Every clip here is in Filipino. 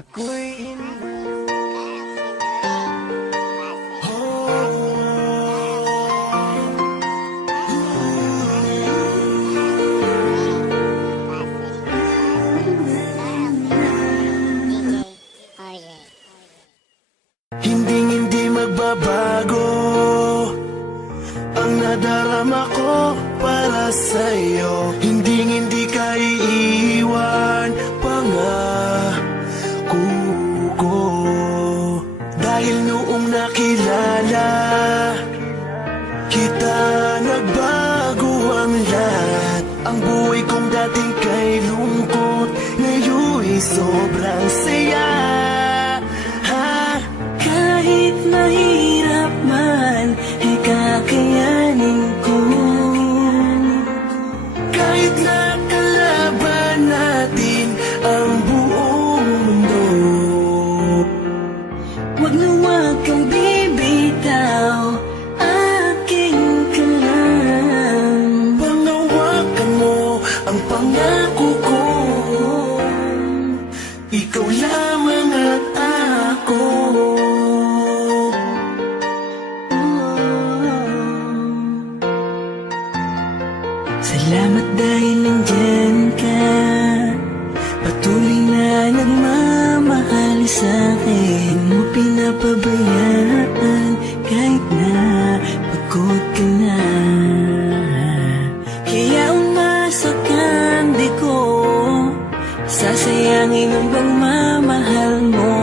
Ako'y hindi magbabago ang nadarama ko para sa'yo. Hindi ka iiwan, pangako ko. Dahil noong nakilala kita, nagbago ang lahat. Ang buhay kong dating kay lungkot, ngayon'y sobrang saya. Kahit mahirap man, ay kakayanin ko. Kahit nakalaban natin ang buong mundo, Wag na wag kang bibitaw, aking ka lang. panghawakan mo ang pangako ko. Ikaw lamang at ako. Salamat dahil nandyan ka, patuloy na nagmamahal sa'kin. Mo pinapabayaan kahit na pagod ka na. Kaya umasa kang di ko sasayangin ang pagmamahal mo.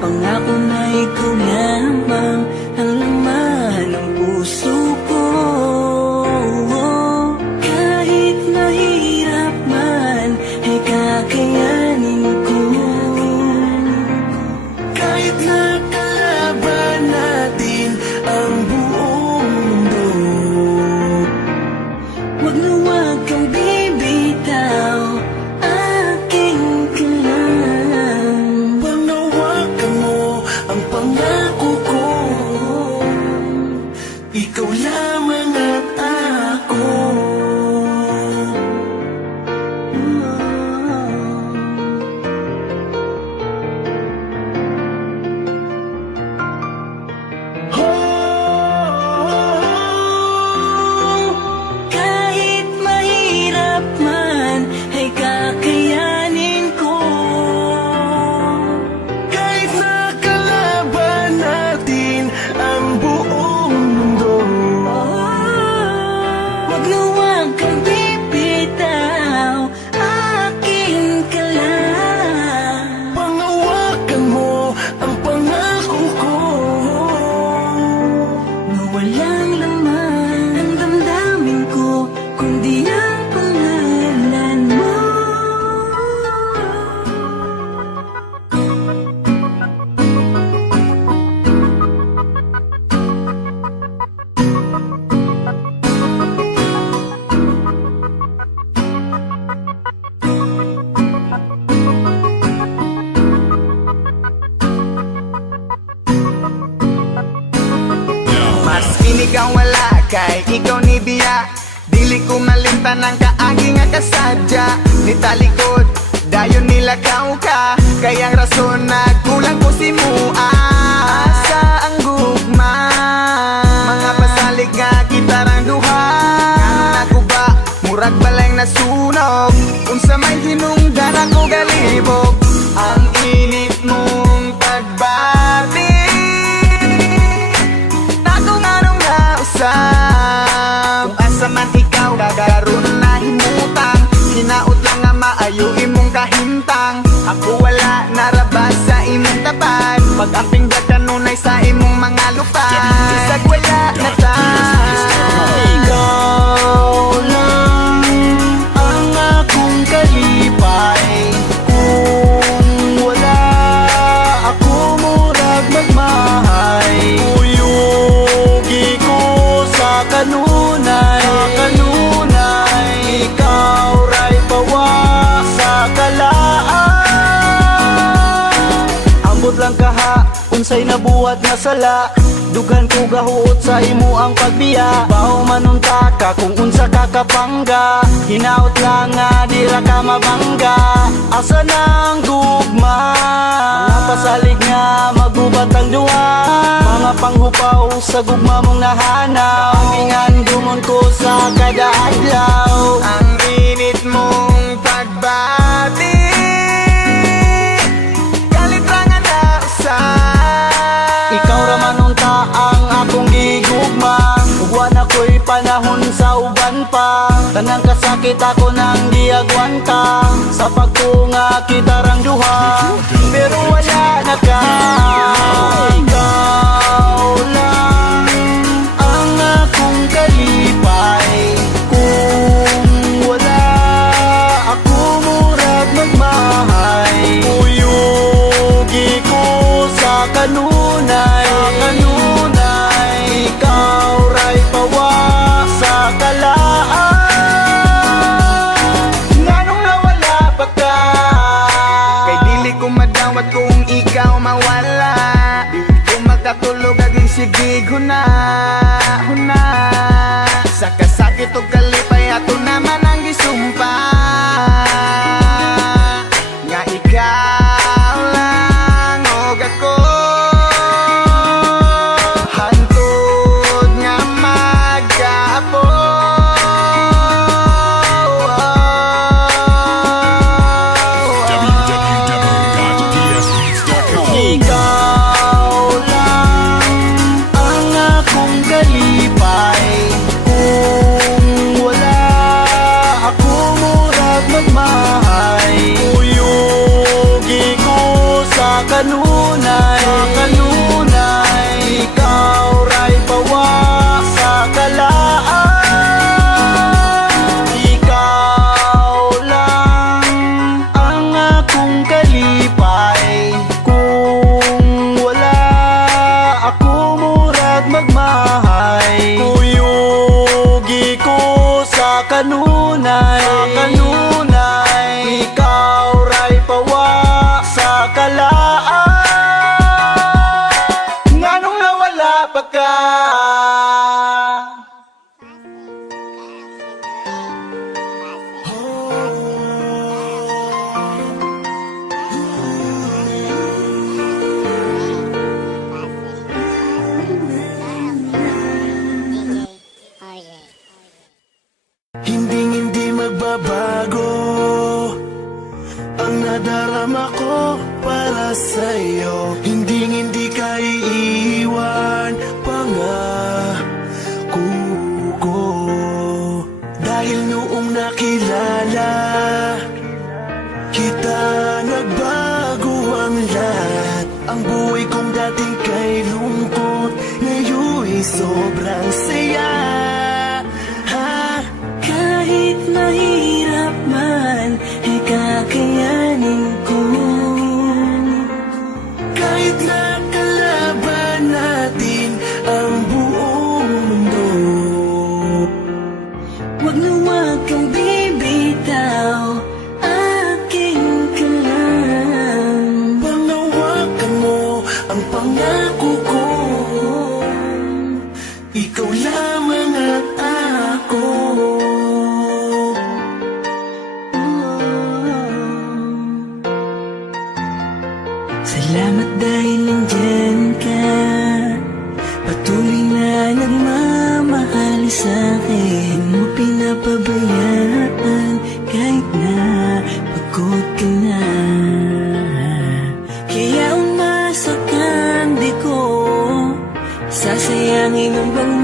Pangako na ikaw lamang ang laman ng puso ko. Kahit mahirap man, ay kakayanin ko. Kahit nakalaban natin ang buong mundo, Wag na wag kang bibitaw, aking ka lang. panghawakan mo ang pangako ko. Ikaw lamang at ako. Kahit mahirap man, ay kakayanin ko. Kahit nakalaban natin ang buong mundo, Wag na wag kang bibitaw, aking ka lang. panghawakan mo ang pangako ko. Na walang laman ang damdamin ko, kundi ang pangalan mo. Mas ikaw wala kay ikaw ni Bia. Dili ko malimtan ang kaagi nga kasadya. Ni talikod, dayon nilakaw ka. Kayang rason nagkulang ko si Mua. Asa ang gugma, mga pasalig nga gitarang duha. Ano na ko ba, murag balay nasunog. Unsa may hinungdan ako galibog. Ang init mong pagbati, kung asa man ikaw, gagaroon na himutang. Hinaot lang nga maayo imong kahintang. Ako wala narabas sa imong tapat. Pag-amping da kanunay sa imong mga lupa. Isag wala na ta. Ikaw lang ang akong kalipay. Kung wala ako, murag magmahay. Uyugi ko sa kanunay, ikaw ray pawa sa kalaan. Ambot lang kaha Unsay nabuhat nga sala, dugan ko gahuot sa imo ang pagbiya. Bao manunta ka kung unsa ka kapangga, hinaot lang nga dira ka mabangga. Asa na ang gugma, mga pasalig nga magubat ang duwa. Mga panghupaw sa gugma mong nahanaw, ingan dumon ko sa kada adlaw. Ang init mong pagbati, kalitrangan na sa Ikaw raman unta ang akong gigugma, ugwan ako'y panahon sa uban pa. Tanang kasakit ako nang giagwanta, sa pagtunga kita rang duha, pero wala na ka. Ikaw lang ang akong kalipay, kung wala ako murag magmahay. Uyugi ko sa kanunay, ikaw ray pawa sa kalaan. Nganong nawala pa ka? kay dili ko madawat kung ikaw mawala. Di ko magkatulog aging sigig huna, huna. Sa kasakit o kalipay ato naman ang gisumpa, nga ikaw lang og ako. Hantod nga magkapo, Ikaw lang ang akong kalipay, kung wala ako murag magmahay. Uyugi ko sa kanunay, ikaw ray pawa sa kalaan. Ikaw lang ang akong kalipay, kung wala ako murag magmahay. Uyugi ko sa kanunay, ikaw ray pawa sa kalaan. Nganong nawala pa ka? Hindi magbabago ang nadarama ko para sa'yo. Hindi ka iiwan, pangako ko. Dahil noong nakilala kita, nagbago ang lahat. Ang buhay kong dating kay lungkot, ngayon'y sobrang saya. Kahit mahirap man, ay kakayanin ko. Kahit nakalaban natin ang buong mundo, Wag na wag kang bibitaw, aking ka lang. panghawakan mo ang pangako ko. Ikaw lamang at ako. Salamat dahil nandyan ka, patuloy na nagmamahal sa'kin. Mo pinapabayaan kahit na pagod ka na. Kaya umasa ka, di ko sasayangin ang bang